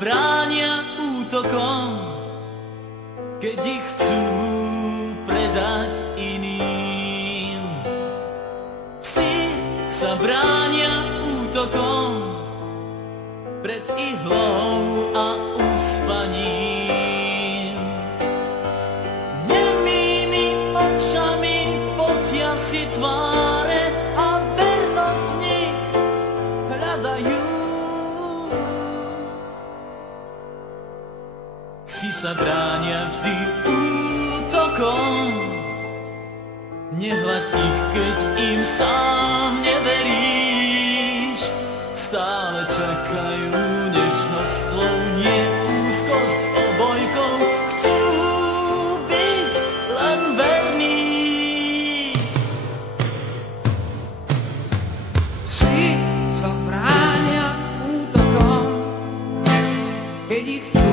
bránia útokom, keď ich chcú predať iným. Psi sa bránia útokom pred ihlou a uspaním. Nemými očami potia si tváre a vernosť v nich hľadajú. Psi sa bránia vždy útokom, nehľaď ich, keď im sám neveríš. Stále čakajú nežnosť slov, nie úzkosť obojkou. Chcú byť len verní. Psi sa bránia útokom, keď ich chcú